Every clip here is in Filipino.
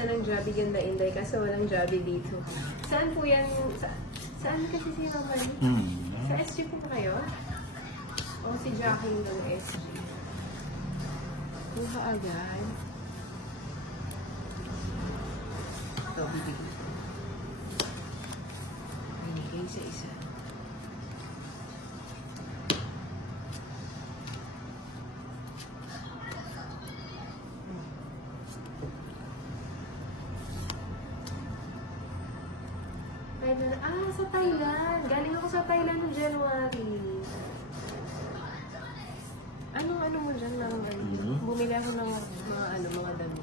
isa ng Jollibee ganda Inday kasi walang Jollibee dito. Saan po yan? Saan kasi si Mama? Sa SG po ba kayo? O si Jackie ng SG? Kuha agad. Ito, bibigay. Binigay sa isa. Thailand. Ah, sa Thailand. Galing ako sa Thailand noong January. Ano mo dyan lang? Bumili ako ng mga dami.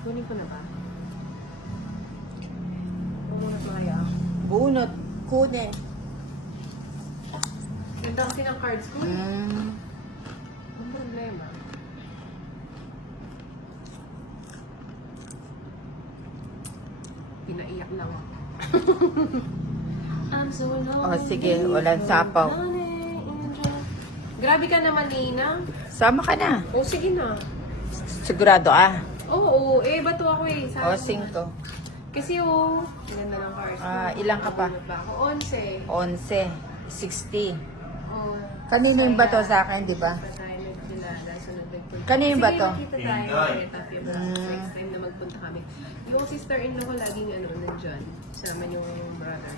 Kunin ko na ba? Bumunot mo kaya ako. Bunot. Kune. Ganda kasi ng cards ko. Ang problema. Pinaiyak lang ako. I'm so lonely. O, sige. Walang sapaw. Grabe ka naman, Nina. Sama ka na. O, sige na. Sigurado ah. Oo, bato ako eh. O, 5. Kasi ganda ng cards. Ilan ka pa? Nabunot ba ako? 11. 11. 60. Oh, Kanino yung bato sa akin, di ba? pa tayo nagkilala, sunod nagpunta. Kanino yung bato? Sige, makita tayo. Next time na magpunta kami. Yung sister-in-law ko laging nandyan. Sama yung brother.